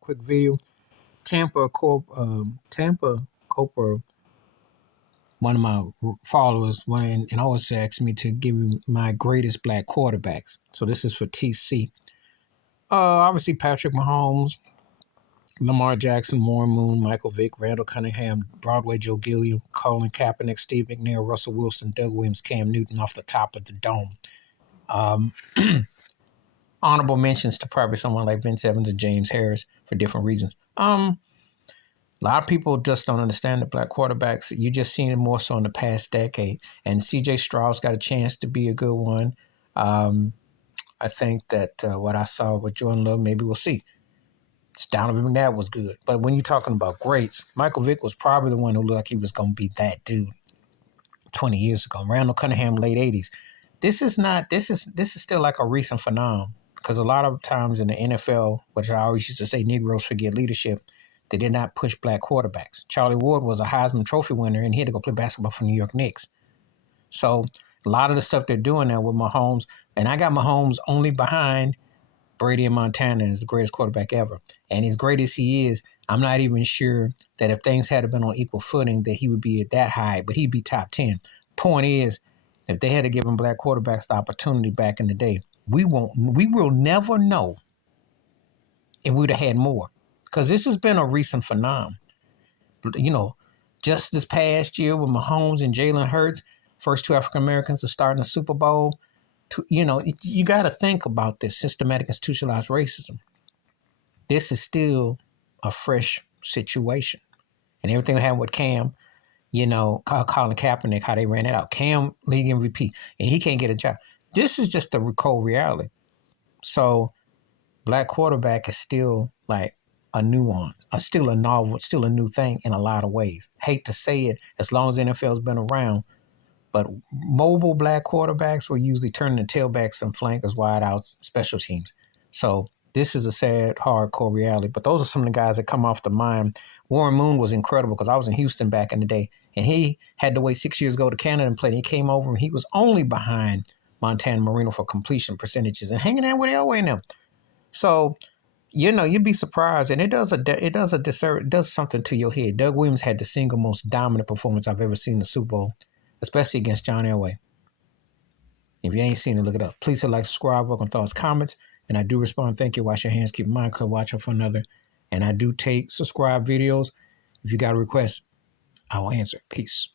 quick video. Tampa Cooper, one of my followers, and always asked me to give you my greatest black quarterbacks. So this is for TC. Obviously Patrick Mahomes, Lamar Jackson, Warren Moon, Michael Vick, Randall Cunningham, Broadway Joe Gilliam, Colin Kaepernick, Steve McNair, Russell Wilson, Doug Williams, Cam Newton off the top of the dome. Um, honorable mentions to probably someone like Vince Evans and James Harris for different reasons. A lot of people just don't understand the black quarterbacks. You just seen it more so in the past decade. And C.J. Stroud's got a chance to be a good one. I think that what I saw with Jordan Love, maybe we'll see. Donovan McNabb was good. But when you're talking about greats, Michael Vick was probably the one who looked like he was going to be that dude 20 years ago. Randall Cunningham, late 80s. This is still like a recent phenomenon, because a lot of times in the NFL, which I always used to say Negroes forget leadership, they did not push black quarterbacks. Charlie Ward was a Heisman Trophy winner, and he had to go play basketball for New York Knicks. So a lot of the stuff they're doing now with Mahomes, and I got Mahomes only behind Brady and Montana as the greatest quarterback ever. And as great as he is, I'm not even sure that if things had been on equal footing that he would be at that high, but he'd be top 10. Point is, if they had to give him black quarterbacks the opportunity back in the day, we will never know if we'd have had more. Because this has been a recent phenomenon. You know, just this past year with Mahomes and Jalen Hurts, first two African Americans to start in the Super Bowl. You got to think about this systematic institutionalized racism. This is still a fresh situation. And everything that happened with Cam, Colin Kaepernick, how they ran it out. Cam, league MVP, and he can't get a job. This is just the cold reality. So black quarterback is still like a nuance, still a novel, still a new thing in a lot of ways. Hate to say it, as long as the NFL's been around, but mobile black quarterbacks were usually turning the tailbacks and flankers, wide outs, special teams. So this is a sad, hardcore reality. But those are some of the guys that come off the mind. Warren Moon was incredible because I was in Houston back in the day, and he had to wait 6 years to go to Canada and play. And he came over, and he was only behind Montana Marino for completion percentages and hanging out with Elway and them. So, you'd be surprised, and it does something to your head. Doug Williams had the single most dominant performance I've ever seen in the Super Bowl, especially against John Elway. If you ain't seen it, look it up. Please hit like, subscribe, welcome thoughts, comments, and I do respond. Thank you. Wash your hands, keep your mind clear, watch out for another. And I do take subscribe videos. If you got a request, I will answer. Peace.